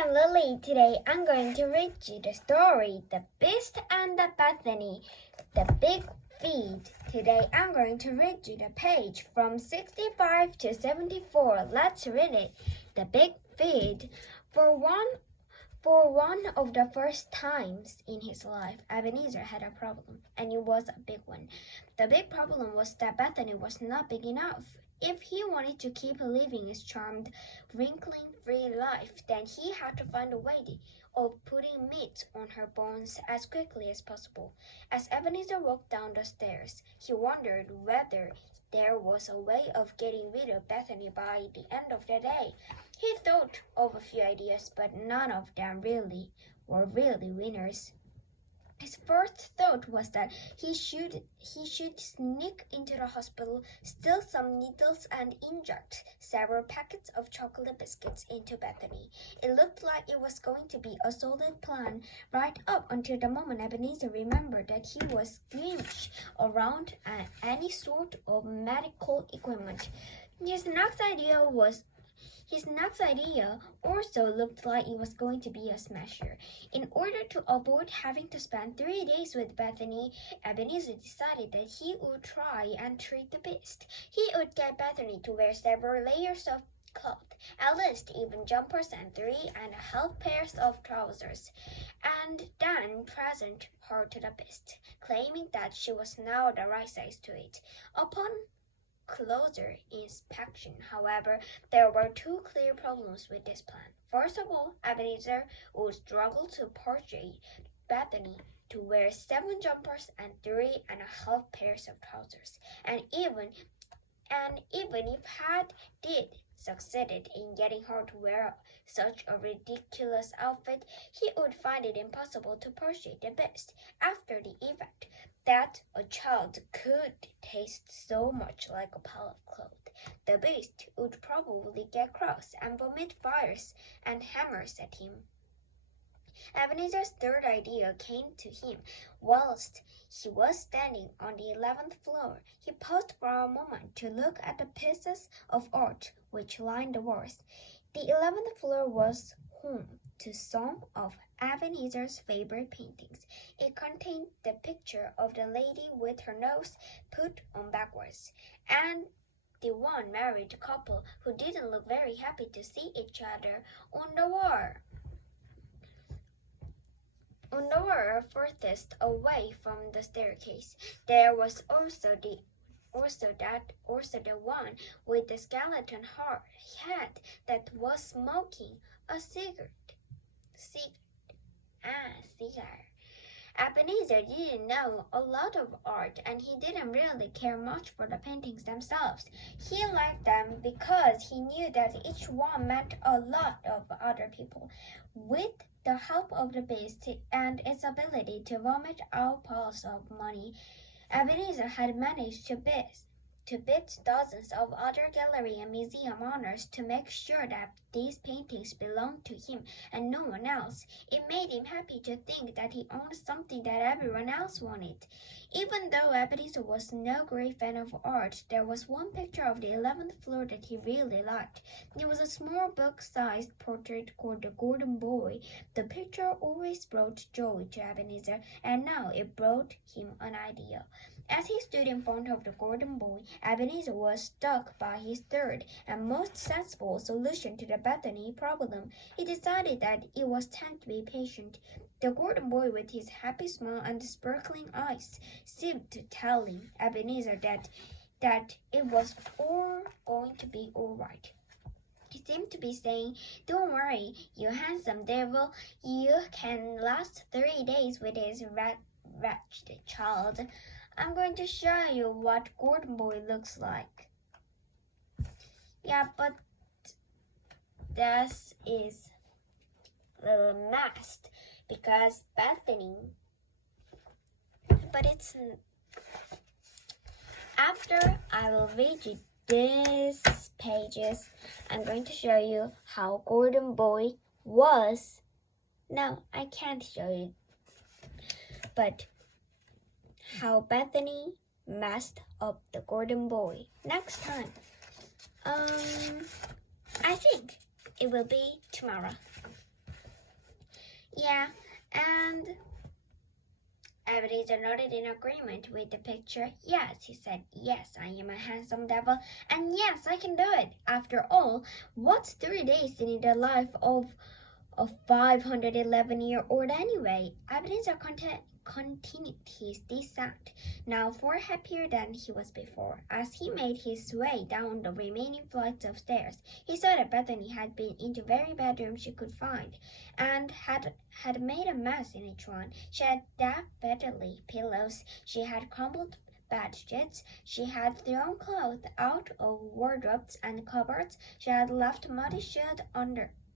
am Lily. Today I'm going to read you the story The Beast and the Bethany, the Big Feed. Today I'm going to read you the page from 65 to 74. Let's read it. The Big Feed. For one of the first times in his life, Ebenezer had a problem, and it was a big one. The big problem was that Bethany was not big enough. If he wanted to keep living his charmed, wrinkling-free life, then he had to find a way of putting meat on her bones as quickly as possible. As Ebenezer walked down the stairs, he wondered whether there was a way of getting rid of Bethany by the end of the day. He thought of a few ideas, but none of them were really winners. His first thought was that he should sneak into the hospital, steal some needles, and inject several packets of chocolate biscuits into Bethany. It looked like it was going to be a solid plan, right up until the moment Ebenezer remembered that he was squeamish around any sort of medical equipment. His next idea also looked like it was going to be a smasher. In order to avoid having to spend 3 days with Bethany, Ebenezer decided that he would try and treat the beast. He would get Bethany to wear several layers of cloth, at least even jumpers and 3.5 pairs of trousers, and then present her to the beast, claiming that she was now the right size to it. Upon closer inspection, however, there were two clear problems with this plan. First of all, Ebenezer would struggle to persuade Bethany to wear 7 jumpers and 3.5 pairs of trousers. And even if had did succeeded in getting her to wear such a ridiculous outfit, he would find it impossible to persuade the beast after the event that a child could taste so much like a pile of cloth. The beast would probably get cross and vomit fires and hammers at him. Ebenezer's third idea came to him whilst he was standing on the 11th floor. He paused for a moment to look at the pieces of art which lined the walls. The 11th floor was home to some of Ebenezer's favorite paintings. It contained the picture of the lady with her nose put on backwards, and the one married couple who didn't look very happy to see each other on the wall. On the wall furthest away from the staircase, there was also the one with the skeleton head that was smoking a cigarette. Ebenezer didn't know a lot of art, and he didn't really care much for the paintings themselves. He liked them because he knew that each one meant a lot of other people. With the help of the beast and its ability to vomit out piles of money, Ebenezer had managed to bid dozens of other gallery and museum owners to make sure that these paintings belonged to him and no one else. It made him happy to think that he owned something that everyone else wanted. Even though Ebenezer was no great fan of art, there was one picture of the 11th floor that he really liked. It was a small book-sized portrait called The Golden Boy. The picture always brought joy to Ebenezer, and now it brought him an idea. As he stood in front of the Golden Boy, Ebenezer was struck by his third and most sensible solution to the Bethany problem. He decided that it was time to be patient. The Golden Boy, with his happy smile and sparkling eyes, seemed to telling Ebenezer that it was all going to be all right. He seemed to be saying, "Don't worry, you handsome devil. You can last 3 days with this wretched child. I'm going to show you what Golden Boy looks like." Yeah, but this is a little messed because Bethany. But it's after I will read you these pages, I'm going to show you how Golden Boy was. No, I can't show you, but how Bethany messed up the Golden Boy next time. I think it will be tomorrow. Yeah, and Ebenezer nodded in agreement with the picture. Yes, he said, yes, I am a handsome devil, and yes, I can do it. After all, what's 3 days in the life of a 511-year-old anyway? Ebenezer continued his descent, now far happier than he was before. As he made his way down the remaining flights of stairs, he saw that Bethany had been into every bedroom she could find, and had made a mess in each one. She had dabbed bedily pillows, she had crumpled bed sheets, she had thrown clothes out of wardrobes and cupboards, she had left muddy shoes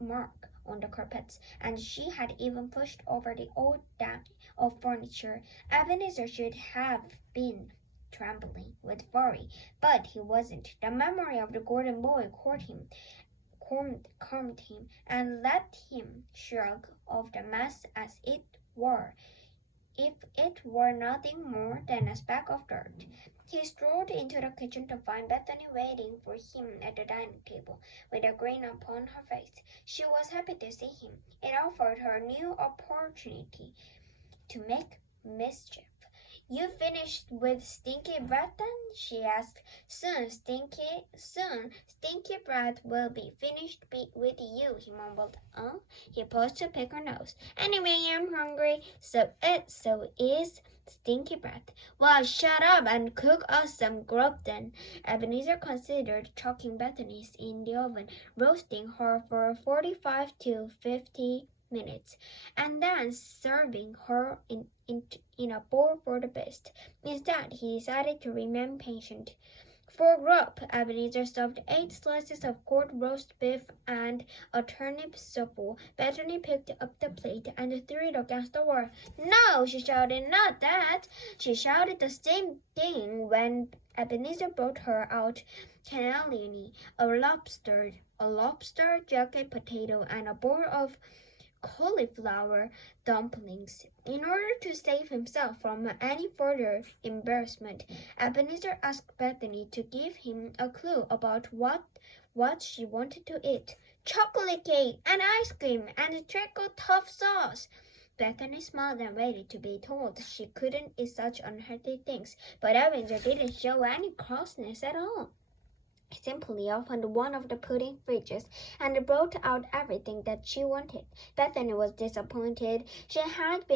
mark on the carpets, and she had even pushed over the old dump of furniture. Ebenezer should have been trembling with worry, but he wasn't. The memory of the golden boy calmed him, and let him shrug off the mess as it were, if it were nothing more than a speck of dirt. He strolled into the kitchen to find Bethany waiting for him at the dining table, with a grin upon her face. She was happy to see him. It offered her a new opportunity to make mischief. You finished with Stinky Bread then? She asked. Soon, Stinky Bread will be finished with you, he mumbled. Oh? He paused to pick her nose. Anyway, I'm hungry, so is Stinky Bread. Well, shut up and cook us some grub then. Ebenezer considered chucking Bethany's in the oven, roasting her for 45 to 50 minutes, and then serving her in a bowl for the best. Instead, he decided to remain patient. For grub, Ebenezer stuffed 8 slices of cold roast beef and a turnip soup. Bethany picked up the plate and threw it against the wall. No, she shouted, not that. She shouted the same thing when Ebenezer brought her out cannellini, a lobster, jacket potato, and a bowl of cauliflower dumplings. In order to save himself from any further embarrassment, Ebenezer asked Bethany to give him a clue about what she wanted to eat. Chocolate cake and ice cream and treacle tough sauce. Bethany smiled and waited to be told she couldn't eat such unhealthy things, but Ebenezer didn't show any crossness at all. He simply opened one of the pudding fridges and brought out everything that she wanted. Bethany was disappointed. She had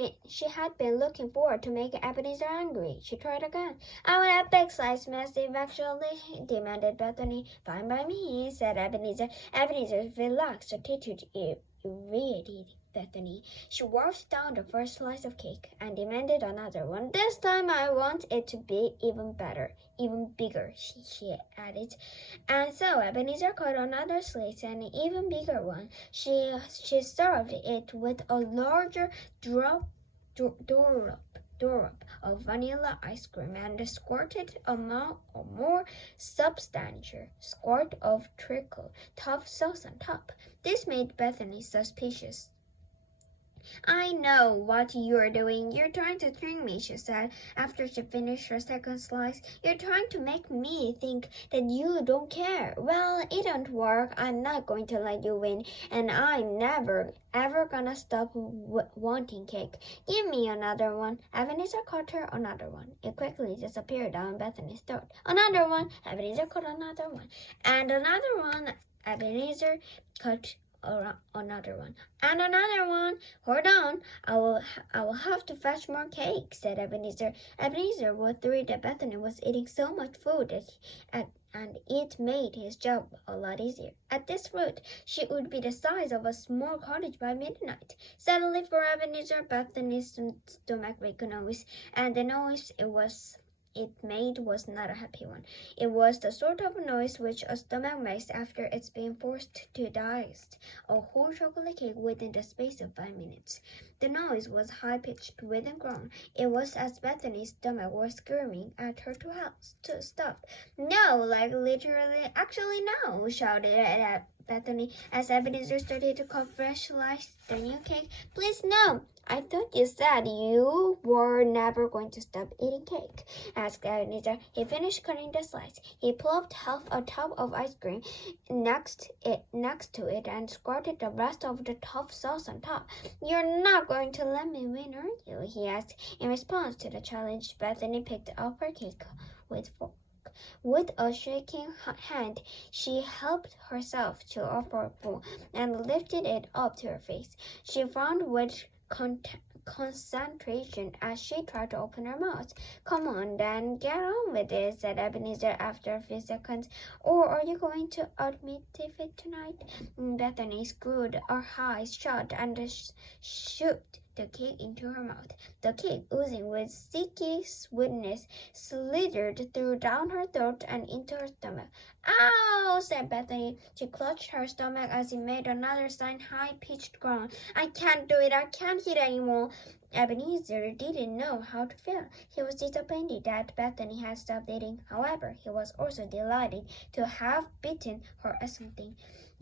been looking forward to make Ebenezer angry. She tried again. I want a big slice, massive, actually, demanded Bethany. Fine by me, said Ebenezer. Ebenezer's relaxed attitude irritated Bethany. She wolfed down the first slice of cake and demanded another one. This time I want it to be even better, even bigger, she added. And so Ebenezer cut another slice, an even bigger one. She served it with a larger dollop of vanilla ice cream and squirted a more substantial squirt of treacle tough sauce on top. This made Bethany suspicious. I know what you're doing. You're trying to trick me, she said after she finished her second slice. You're trying to make me think that you don't care. Well, it don't work. I'm not going to let you win, and I'm never ever gonna stop wanting cake. Give me another one. Ebenezer cut her another one. It quickly disappeared down Bethany's throat. Another one. Ebenezer cut another one. And another one. Ebenezer cut another one, and another one. Hold on, I will have to fetch more cake, said Ebenezer. Ebenezer was worried that Bethany was eating so much food and it made his job a lot easier. At this rate, she would be the size of a small cottage by midnight. Suddenly, for Ebenezer, Bethany's stomach made a noise, and the noise it made was not a happy one. It was the sort of noise which a stomach makes after it's been forced to digest a whole chocolate cake within the space of 5 minutes. The noise was high-pitched with a groan. It was as Bethany's stomach was screaming at her to stop. No, like literally, actually no, shouted at Bethany as Ebenezer started to cut fresh slices the new cake. Please no, I thought you said you were never going to stop eating cake, asked Ebenezer. He finished cutting the slice. He plopped half a tub of ice cream next to it and squirted the rest of the tough sauce on top. You're not going to let me win, are you? He asked. In response to the challenge, Bethany picked up her cake with fork. With a shaking hand, she helped herself to a forkful and lifted it up to her face. She frowned with concentration as she tried to open her mouth. Come on, then, get on with it, said Ebenezer after a few seconds. Or are you going to admit defeat tonight? Bethany screwed her eyes shut and shoved the cake into her mouth. The cake, oozing with sticky sweetness, slithered through down her throat and into her stomach. Ow, said Bethany. She clutched her stomach as it made another high-pitched groan. I can't do it. I can't eat anymore. Ebenezer didn't know how to feel. He was disappointed that Bethany had stopped eating. However, he was also delighted to have beaten her at something.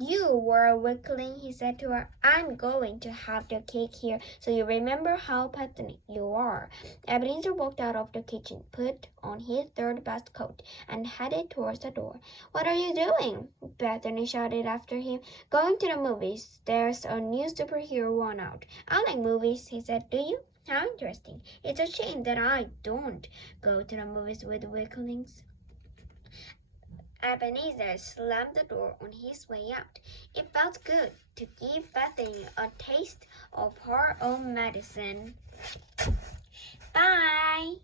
You were a weakling, he said to her. I'm going to have the cake here so you remember how pathetic you are. Ebenezer walked out of the kitchen, put on his third-best coat, and headed towards the door. What are you doing? Bethany shouted after him. Going to the movies. There's a new superhero one out. I like movies, he said. Do you? How interesting. It's a shame that I don't go to the movies with weaklings. Ebenezer slammed the door on his way out. It felt good to give Bethany a taste of her own medicine. Bye!